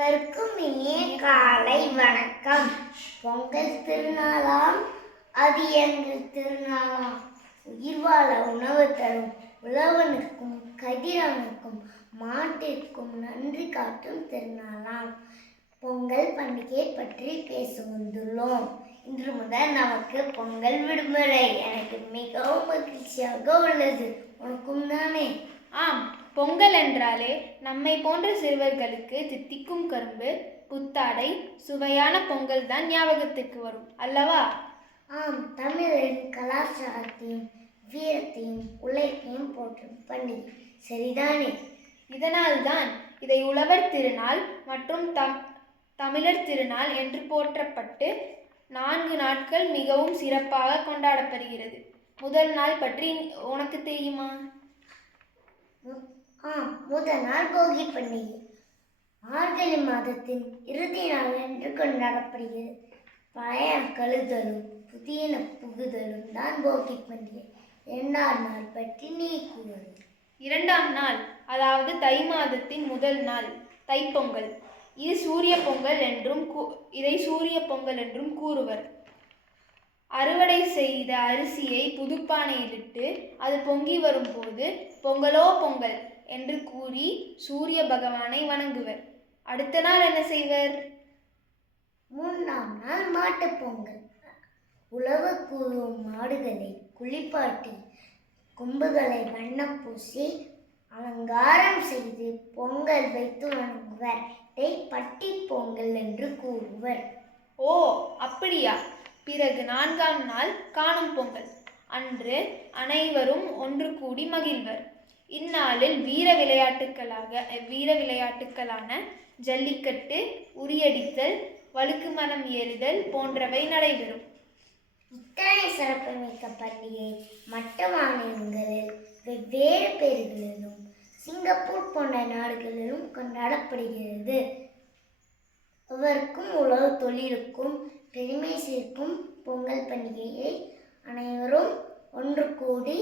அனைவருக்கும் இனிய காலை வணக்கம். பொங்கல் திருநாளாம், அது எங்கள் திருநாளாம். உயிர் வாழ உணவு தரும் உழவனுக்கும் கதிரவனுக்கும் மாட்டிற்கும் நன்றி காட்டும் திருநாளாம். பொங்கல் பண்டிகை பற்றி பேச வந்துள்ளோம். இன்று முதல் நமக்கு பொங்கல் விடுமுறை. எனக்கு மிகவும் மகிழ்ச்சியாக உள்ளது. உனக்கும் தானே? ஆம், பொங்கல் என்றாலே நம்மை போன்ற சிறுவர்களுக்கு தித்திக்கும் கரும்பு, புத்தாடை, சுவையான பொங்கல் தான் ஞாபகத்திற்கு வரும் அல்லவா? ஆம், தமிழரின் கலாச்சாரத்தையும் வீரத்தையும் உழைப்பையும் போற்றும் பண்டிகை. சரிதானே? இதனால்தான் இதை உழவர் திருநாள் மற்றும் தமிழர் திருநாள் என்று போற்றப்பட்டு 4 நாட்கள் மிகவும் சிறப்பாக கொண்டாடப்படுகிறது. முதல் நாள் பற்றி உனக்கு தெரியுமா? முதல் நாள் போகி பண்டிகை மார்கழி மாதத்தின் இறுதி நாள் என்று கொண்டாடப்படுகிறது. பழைய கழுதலும் புதிய புகுதலும் தான் போகி பண்டிகை. 2ஆம் நாள் பற்றி நீ கூறு. 2ஆம் நாள், அதாவது தை மாதத்தின் முதல் நாள், தைப்பொங்கல். இதை சூரிய பொங்கல் என்றும் கூறுவர். அறுவடை செய்த அரிசியை புதுப்பானையிலிட்டு அது பொங்கி வரும்போது பொங்கலோ பொங்கல் என்று கூறி சூரிய பகவானை வணங்குவர். அடுத்த நாள் என்ன செய்வர்? 3ஆம் நாள் மாட்டுப் பொங்கல். உழவு கூறும் மாடுகளை குளிப்பாட்டி கொம்புகளை வண்ணம் பூசி அலங்காரம் செய்து பொங்கல் வைத்து வணங்குவர். இதை பட்டி பொங்கல் என்று கூறுவர். ஓ, அப்படியா? பிறகு 4ஆம் நாள் காணும் பொங்கல். அன்று அனைவரும் ஒன்று கூடி மகிழ்வர். இந்நாளில் வீர விளையாட்டுக்களான ஜல்லிக்கட்டு, உரியடித்தல், வழுக்கு மரம் ஏறுதல் போன்றவை நடைபெறும். இத்தனை சிறப்புமிக்க பண்டிகை மற்ற மாநிலங்களில் வெவ்வேறு பேர்களிலும் சிங்கப்பூர் போன்ற நாடுகளிலும் கொண்டாடப்படுகிறது. அவருக்கும் உழவு தொழிலுக்கும் பெருமை சேர்க்கும் பொங்கல் பண்டிகையை அனைவரும் ஒன்று கூடி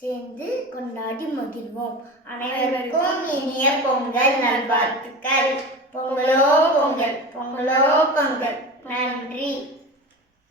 சேர்ந்து கொண்டாடி மகிழ்வோம். அனைவருக்கும் இனிய பொங்கல் நல்வாழ்த்துக்கள். பொங்கலோ பொங்கல், பொங்கலோ பொங்கல். நன்றி.